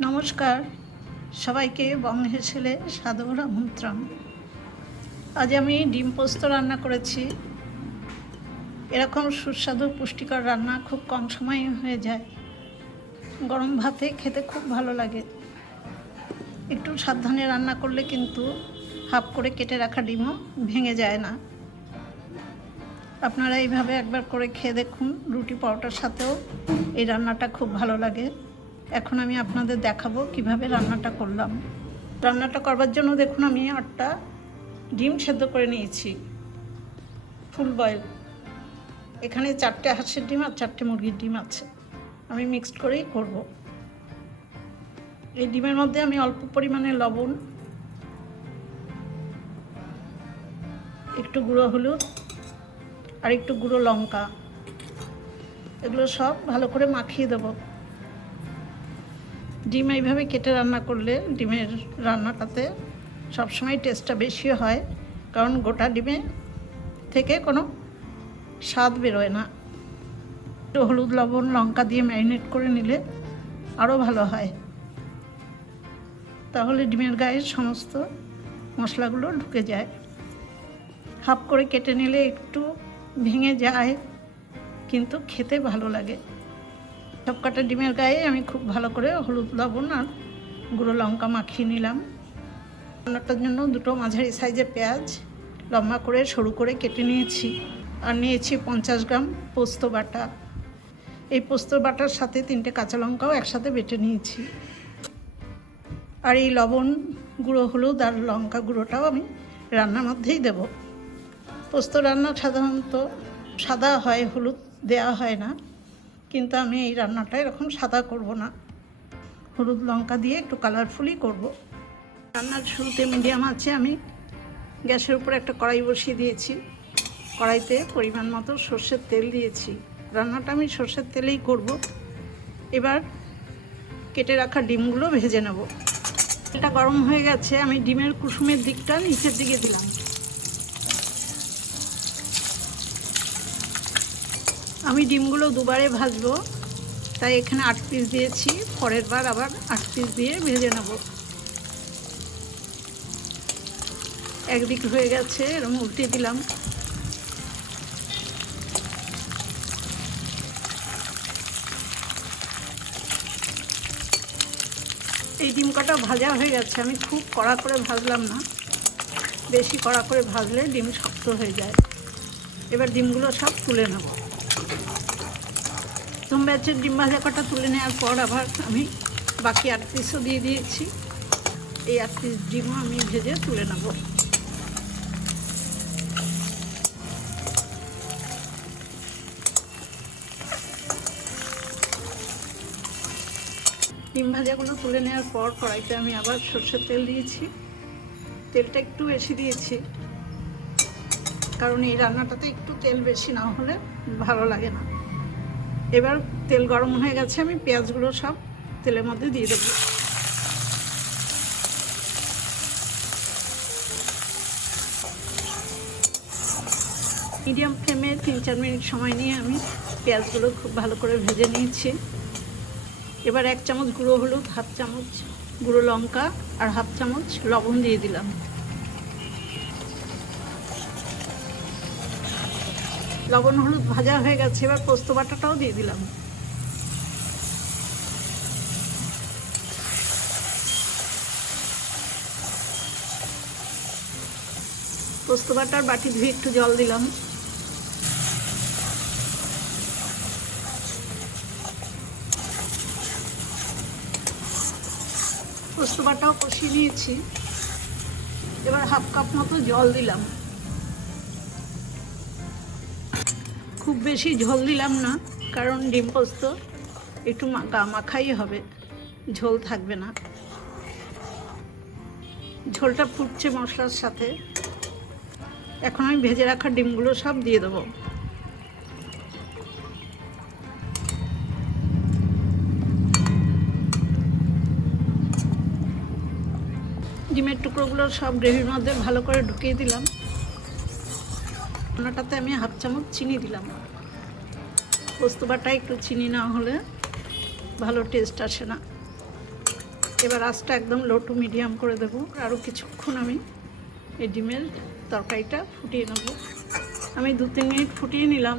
নমস্কার। সবাইকে বঙ্গের ছেলে সাদর আমন্ত্রণ। আজ আমি ডিম পোস্ত রান্না করেছি। এরকম সুস্বাদু পুষ্টিকর রান্না খুব কম সময়ে হয়ে যায়। গরম ভাতে খেতে খুব ভালো লাগে। একটু সাবধানে রান্না করলে কিন্তু হাফ করে কেটে রাখা ডিমও ভেঙে যায় না। আপনারা এইভাবে একবার করে খেয়ে দেখুন। রুটি পরোটার সাথেও এই রান্নাটা খুব ভালো লাগে। এখন আমি আপনাদের দেখাবো কীভাবে রান্নাটা করলাম। রান্নাটা করবার জন্য দেখুন আমি আটটা ডিম সেদ্ধ করে নিয়েছি, ফুল বয়েল এখানে চারটে হাঁসের ডিম আর চারটে মুরগির ডিম আছে। আমি মিক্সড করেই করব। এই ডিমের মধ্যে আমি অল্প পরিমাণে লবণ, একটু গুঁড়ো হলুদ আর একটু গুঁড়ো লঙ্কা। এগুলো সব ভালো করে মাখিয়ে দেবো। ডিম এইভাবে কেটে রান্না করলে ডিমের রান্নাটাতে সবসময় টেস্টটা বেশি হয়, কারণ গোটা ডিমে থেকে কোনো স্বাদ বেরোয় না। একটু হলুদ, লবণ, লঙ্কা দিয়ে ম্যারিনেট করে নিলে আরও ভালো হয়। তাহলে ডিমের গায়ে সমস্ত মশলাগুলো ঢুকে যায়। হাফ করে কেটে নিলে একটু ভেঙে যায়, কিন্তু খেতে ভালো লাগে। সব কটা ডিমের গায়ে আমি খুব ভালো করে হলুদ, লবণ আর গুঁড়ো লঙ্কা মাখিয়ে নিলাম। রান্নাটার জন্য দুটো মাঝারি সাইজের পেঁয়াজ লম্বা করে সরু করে কেটে নিয়েছি আর নিয়েছি পঞ্চাশ গ্রাম পোস্ত বাটা। এই পোস্ত বাটার সাথে তিনটে কাঁচা লঙ্কাও একসাথে বেটে নিয়েছি। আর এই লবণ, গুঁড়ো হলুদ আর লঙ্কা গুঁড়োটাও আমি রান্নার মধ্যেই দেব। পোস্ত রান্না সাধারণত সাদা হয়, হলুদ দেওয়া হয় না। কিন্তু আমি এই রান্নাটা এরকম সাদা করব না। হলুদ লঙ্কা দিয়ে একটু কালারফুলই করব। রান্নার শুরুতে মিডিয়াম আছে, আমি গ্যাসের উপরে একটা কড়াই বসিয়ে দিয়েছি। কড়াইতে পরিমাণ মতো সর্ষের তেল দিয়েছি। রান্নাটা আমি সর্ষের তেলেই করব। এবার কেটে রাখা ডিমগুলো ভেজে নেব। এটা গরম হয়ে গেছে, আমি ডিমের কুসুমের দিকটা নিচের দিকে দিলাম। আমি ডিমগুলো দুবারে ভাজবো, তাই এখানে আট পিস দিয়েছি, পরের বার আবার আট পিস দিয়ে ভেজে নেব। একদিক হয়ে গেছে এরকম উল্টে দিলাম। এই ডিম কটা ভাজা হয়ে গেছে, আমি খুব কড়া করে ভাজলাম না। বেশি কড়া করে ভাজলে ডিম শক্ত হয়ে যায়। এবার ডিমগুলো সব তুলে নেব। প্রথম ব্যাচের ডিম ভাজা তুলে নেওয়ার পর আবার আমি বাকি আট পিসও দিয়ে দিয়েছি। এই আট পিস ডিমও আমি ভেজে তুলে নেব। ডিম ভাজাগুলো তুলে নেওয়ার পর কড়াইতে আমি আবার সর্ষের তেল দিয়েছি। তেলটা একটু বেশি দিয়েছি। কারণ এই রান্নাটাতে একটু তেল বেশি না হলে ভালো লাগে না। এবার তেল গরম হয়ে গেছে, আমি পেঁয়াজগুলো সব তেলের মধ্যে দিয়ে দেবো। মিডিয়াম ফ্লেমে তিন চার মিনিট সময় নিয়ে আমি পেঁয়াজগুলো খুব ভালো করে ভেজে নিয়েছি। এবার এক চামচ গুঁড়ো হলুদ, হাফ চামচ গুঁড়ো লঙ্কা আর হাফ চামচ লবণ দিয়ে দিলাম। লবণ, হলুদ ভাজা হয়ে গেছে, এবার পোস্ত বাটাটাও দিয়ে দিলাম। পোস্ত বাটার বাটি ধুয়ে একটু জল দিলাম। পোস্ত বাটাও কষিয়ে নিয়েছি। এবার হাফ কাপ মতো জল দিলাম। খুব বেশি ঝোল দিলাম না, কারণ ডিম পোস্ত একটু মাখা মাখাই হবে, ঝোল থাকবে না। ঝোলটা ফুটছে মশলার সাথে। এখন আমি ভেজে রাখা ডিমগুলো সব দিয়ে দেবো। ডিমের টুকরোগুলো সব গ্রেভির মধ্যে ভালো করে ঢুকিয়ে দিলাম। রান্নাটাতে আমি হাফ চামচ চিনি দিলাম। পোস্ত বাটা একটু চিনি না হলে ভালো টেস্ট আসে না। এবার আঁচটা একদম লো টু মিডিয়াম করে দেবো। আরও কিছুক্ষণ আমি এই ডিমের তরকারিটা ফুটিয়ে নেব। আমি দু, তিন মিনিট ফুটিয়ে নিলাম।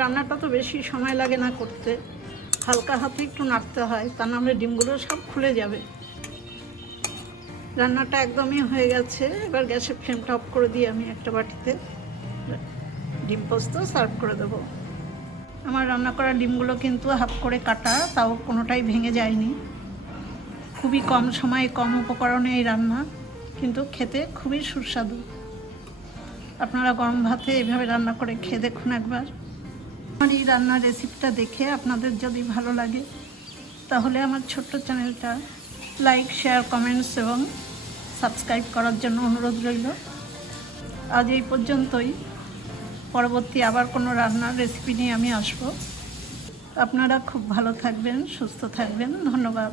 রান্নাটা তো বেশি সময় লাগে না করতে। হালকা হাতে একটু নাড়তে হয়, তা নাহলে ডিমগুলো সব খুলে যাবে। রান্নাটা একদমই হয়ে গেছে। এবার গ্যাসের ফ্লেমটা অফ করে দিই আমি একটা বাটিতে। ডিম পোস্ত সার্ভ করে দেবো। আমার রান্না করা ডিমগুলো কিন্তু হাফ করে কাটা, তাও কোনোটাই ভেঙে যায়নি। খুবই কম সময়ে কম উপকরণে এই রান্না, কিন্তু খেতে খুবই সুস্বাদু। আপনারা গরম ভাতে এভাবে রান্না করে খেয়ে দেখুন একবার। আমার এই রান্নার রেসিপিটা দেখে আপনাদের যদি ভালো লাগে, তাহলে আমার ছোট্ট চ্যানেলটা লাইক শেয়ার কমেন্টস এবং সাবস্ক্রাইব করার জন্য অনুরোধ রইল। আজ এই পর্যন্তই। পরবর্তী আবার কোনো রান্নার রেসিপি নিয়ে আমি আসব। আপনারা খুব ভালো থাকবেন, সুস্থ থাকবেন। ধন্যবাদ।